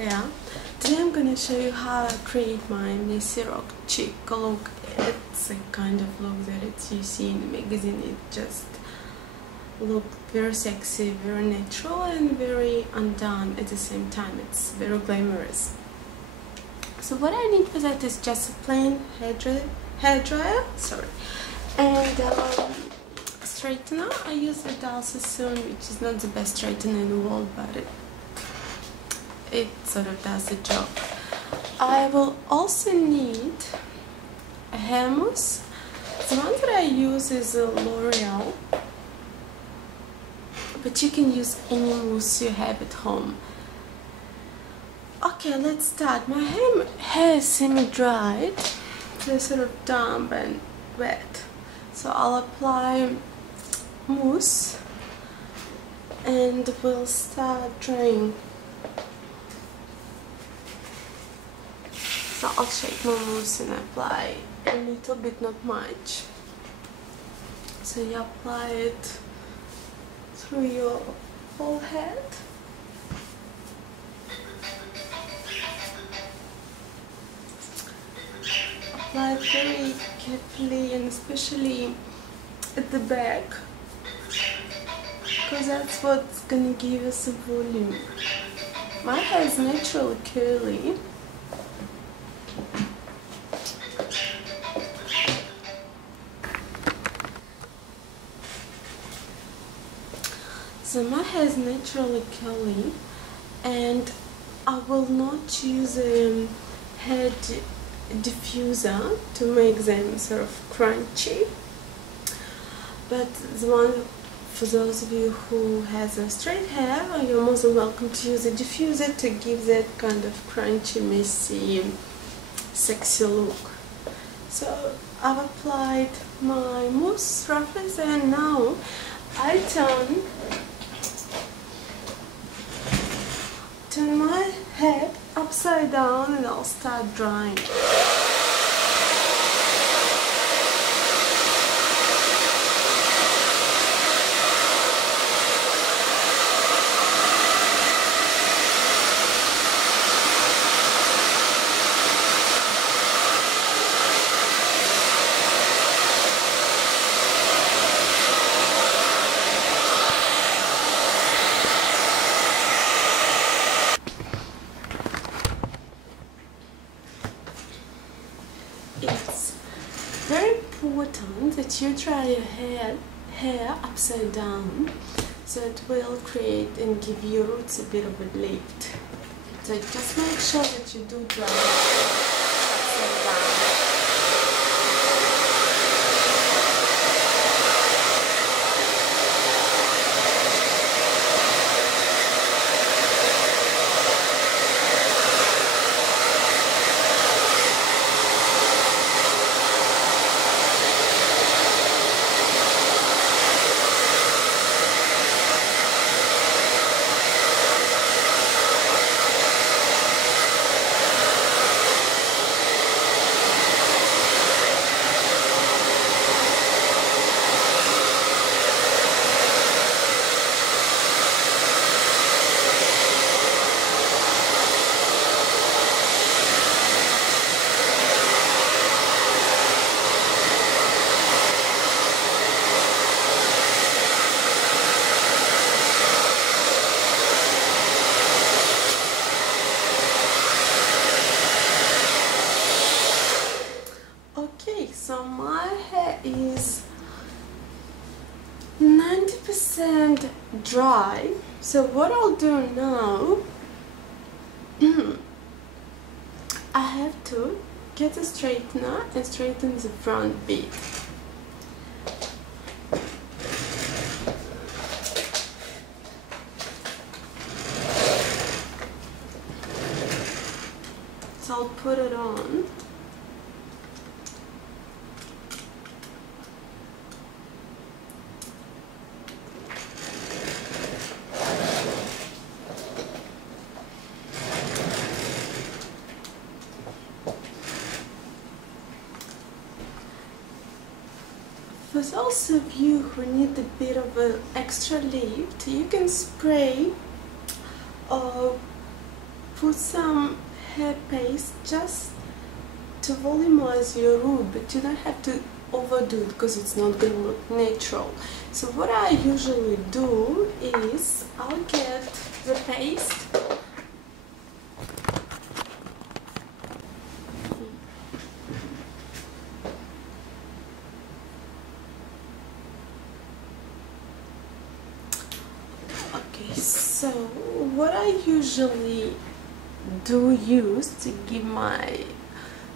there. Today I'm gonna show you how I create my messy rock chick look. It's a kind of look that you see in the magazine. It just looks very sexy, very natural and very undone at the same time. It's very glamorous. So what I need for that is just a plain hair dryer, and straightener. I use the Dulce-Soon, which is not the best straightener in the world, but it sort of does the job. I will also need a hair mousse. The one that I use is a L'Oreal, but you can use any mousse you have at home. Okay, let's start. My hair is semi-dried, so it's sort of damp and wet. So I'll apply mousse and we'll start drying. So I'll shake my mousse and apply a little bit, not much. So you apply it through your whole head. Apply it very carefully and especially at the back, because that's what's gonna give us a volume. My hair is naturally curly. So my hair is naturally curly, and I will not use a hair diffuser to make them sort of crunchy, but the one for those of you who has a straight hair, you're most welcome to use a diffuser to give that kind of crunchy, messy, sexy look. So I've applied my mousse roughly, and now I turn my head upside down and I'll start drying. It's very important that you dry your hair upside down, so it will create and give your roots a bit of a lift. So just make sure that you do dry upside down. So my hair is 90% dry. So what I'll do now, I have to get a straightener and straighten the front bit. So I'll put it on. For those of you who need a bit of an extra lift, you can spray put some hair paste just to volumize your root, but you don't have to overdo it because it's not going to look natural. So what I usually do is I'll get the paste, okay, so what I usually do use to give my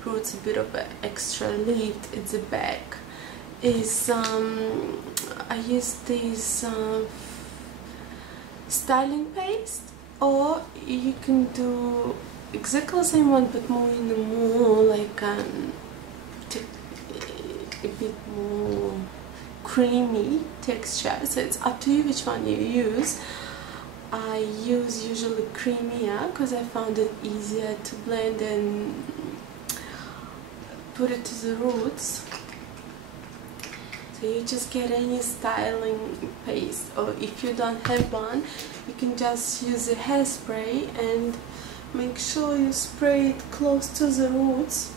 roots a bit of an extra lift at the back is I use this styling paste, or you can do exactly the same one but more in a more like a bit more creamy texture, so it's up to you which one you use. I use usually creamier because I found it easier to blend and put it to the roots. So you just get any styling paste, or if you don't have one, you can just use a hairspray and make sure you spray it close to the roots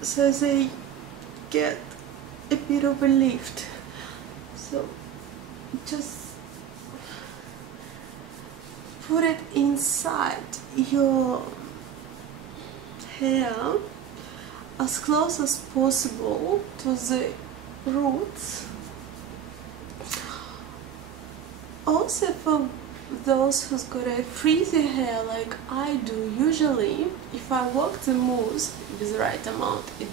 so they get a bit of a lift. So just put it inside your hair as close as possible to the roots. Also, for those who's got a frizzy hair like I do, usually if I work the mousse with the right amount, it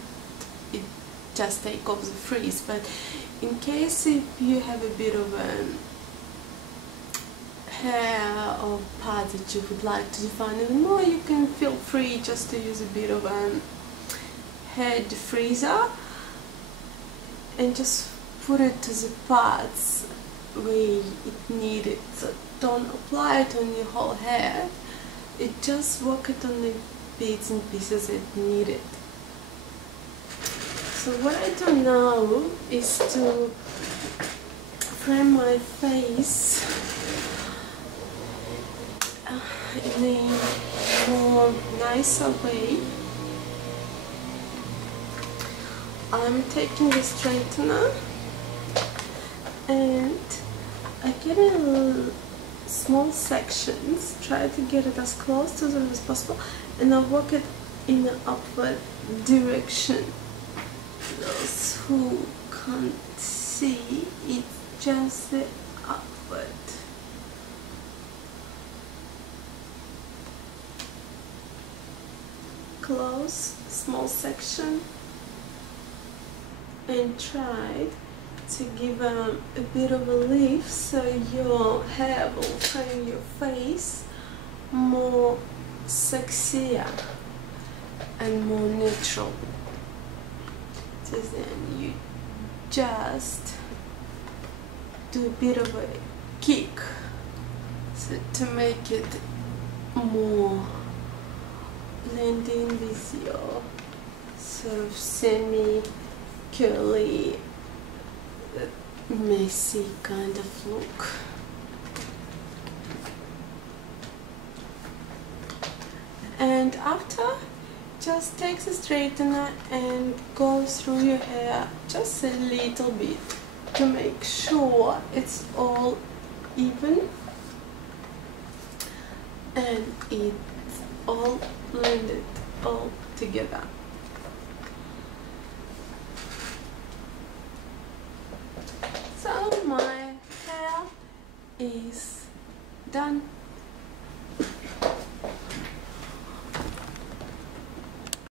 just take off the frizz. But in case if you have a bit of a hair or part that you would like to define even more, you can feel free just to use a bit of a hair diffuser and just put it to the parts where it needed. So don't apply it on your whole hair, it just work it on the bits and pieces that need it. So what I do now is to frame my face in a more nicer way. I'm taking the straightener and I get in small sections, try to get it as close to them as possible, and I work it in the upward direction. Those who can't see, it's just the upward. Close, small section, and try to give a bit of a lift so your hair will frame your face more sexier and more natural. So then you just do a bit of a kick so to make it more blend in with your sort of semi curly, messy kind of look. And after, just take the straightener and go through your hair just a little bit to make sure it's all even and it's all blended all together. So my hair is done.